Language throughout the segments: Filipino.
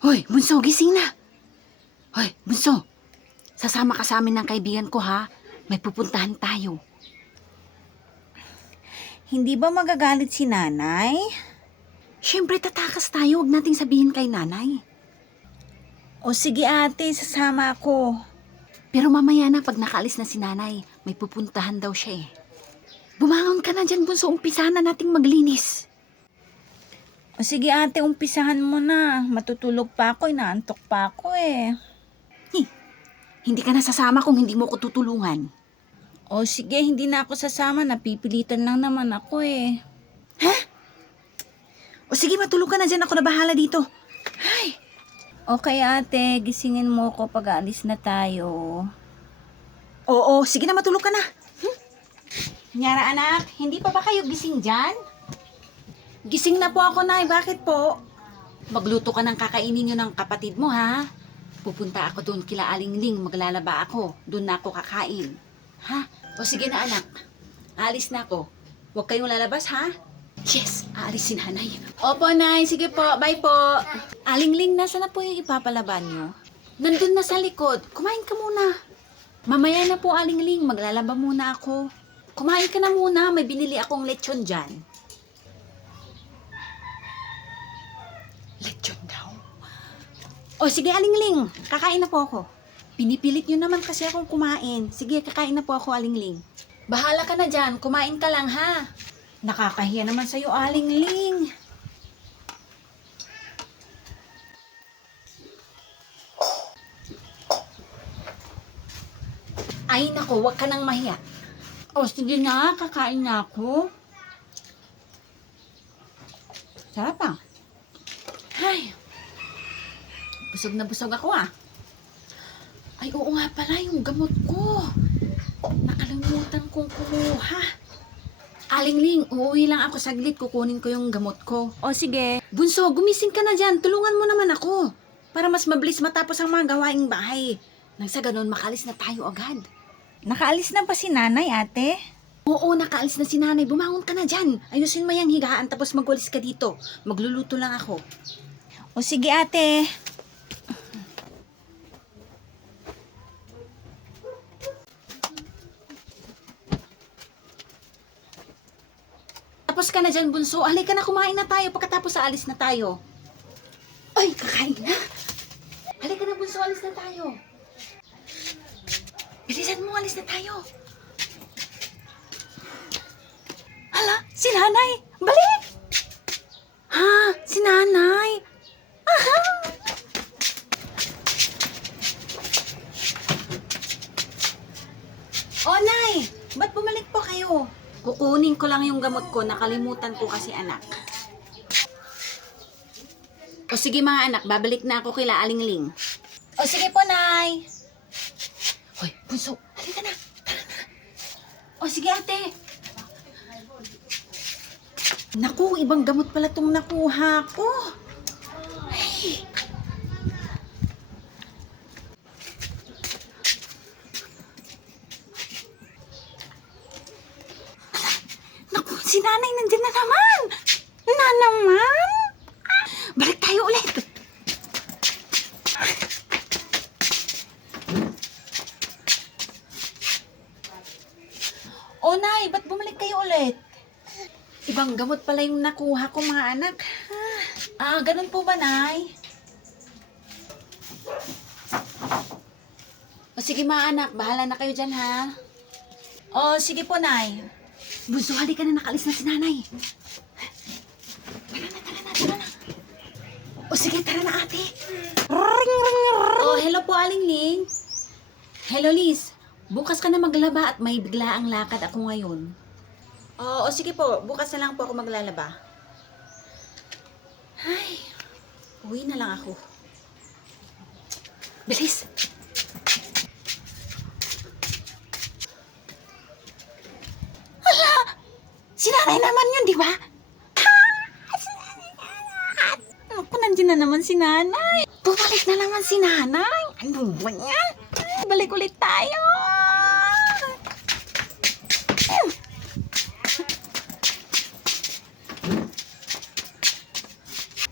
Hoy, Bunso, gising na. Hoy, Bunso, sasama ka sa amin ng kaibigan ko ha. May pupuntahan tayo. Hindi ba magagalit si nanay? Siyempre, tatakas tayo. Huwag nating sabihin kay nanay. O sige ate, sasama ako. Pero mamaya na pag nakaalis na si nanay, may pupuntahan daw siya eh. Bumangon ka na dyan, Bunso. Umpisahan na nating maglinis. O sige ate, umpisahan mo na. Matutulog pa ako, inaantok pa ako eh. Hindi ka na sasama kung hindi mo ko tutulungan. O sige, hindi na ako sasama. Napipilitan lang naman ako eh. O sige, matulog ka na dyan. Ako na bahala dito. Ay, Okay ate, gisingin mo ko pag aalis na tayo. oo, sige na, matulog ka na. Nyara anak, hindi pa ba kayo gising dyan? Gising na po ako, Nay. Bakit po? Magluto ka ng kakainin nyo ng kapatid mo, ha? Pupunta ako doon kila Alingling, maglalaba ako. Doon na ako kakain. Ha? O sige na, anak. Aalis na ako. Huwag kayong lalabas, ha? Yes, aalis si nanay. Opo, Nay. Sige po. Bye po. Alingling, nasa na po yung ipapalaban nyo? Nandun na sa likod. Kumain ka muna. Mamaya na po, Alingling. Maglalaba muna ako. Kumain ka na muna. May binili akong lechon dyan. Lechon daw? O sige, Alingling. Kakain na po ako. Pinipilit nyo naman kasi akong kumain. Sige, kakain na po ako, Alingling. Bahala ka na dyan. Kumain ka lang, ha? Nakakahiya naman sa'yo, Alingling. Ay, nako, wag ka nang mahiya. O, sige na, kakain na ako. Sarap ah. Ay, busog na ako ah. Ay, oo nga pala, yung gamot ko. Nakalimutan kong kumuha. Alingling, uuwi lang ako saglit, kukunin ko yung gamot ko. O sige. Bunso, gumising ka na dyan, tulungan mo naman ako. Para mas mabilis matapos ang mga gawaing bahay. Nang sa ganun, makalis na tayo agad. Nakaalis na ba si nanay ate? Oo, nakaalis na si nanay. Bumangon ka na dyan. Ayusin mo yung higaan tapos magwalis ka dito. Magluluto lang ako. O sige ate. Tapos ka na dyan, Bunso. Halika na, kumain na tayo pagkatapos aalis na tayo. Ay, kakain na. Halika na, Bunso. Alis na tayo. Bilisan mo, alis na tayo. Hala, si nanay. Balik! Ha? Si nanay? Aha! O, Nay! Ba't bumalik po kayo? Kukunin ko lang yung gamot ko. Nakalimutan ko kasi, anak. O sige mga anak, babalik na ako kila Alingling. O sige po nay. Hoy, Bunso, halika na. Tara na. O sige ate. Naku, ibang gamot pala itong nakuha ko. Ay. Naku, si nanay nandyan na naman. Na naman? Balik tayo ulit. O nay, ba't bumalik kayo ulit? Ibang gamot pala yung nakuha ko mga anak. Ganun po ba nay? O sige mga anak, bahala na kayo dyan ha. O sige po nay. Bunso, halika na, nakalis na si nanay. Tara na. O sige, tara na ate. Oh, hello po Alingling. Hello Liz, bukas ka na maglaba at may biglaang lakad ako ngayon. O sige po, bukas na lang po ako maglalaba. Ay, uwi na lang ako. Bilis. Si nanay naman yun, di ba? Ako, nandiyan na naman si nanay. Bumalik na naman si nanay. Ano ba yan? Balik ulit tayo.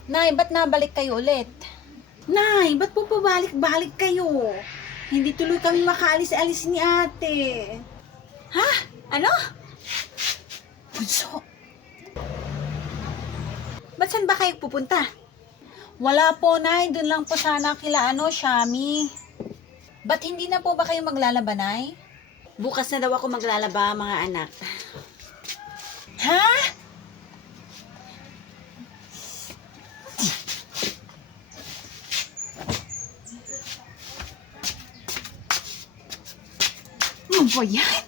Nay, ba't nabalik kayo ulit? Nay, ba't po pabalik-balik kayo? Hindi tuloy kami makaalis-alis ni ate. Ha? Ano? Bunso. Ba't saan ba kayo pupunta? Wala po, Nay. Doon lang po sana kila Shami. Ba't hindi na po ba kayo maglalaba, Nay? Bukas na daw ako maglalaba, mga anak. Ha? Ano ba yan?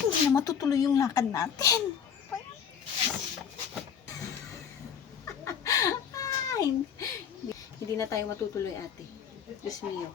Hindi na matutuloy yung lakad natin. Ay, hindi na tayo matutuloy, ate. Diyos mio.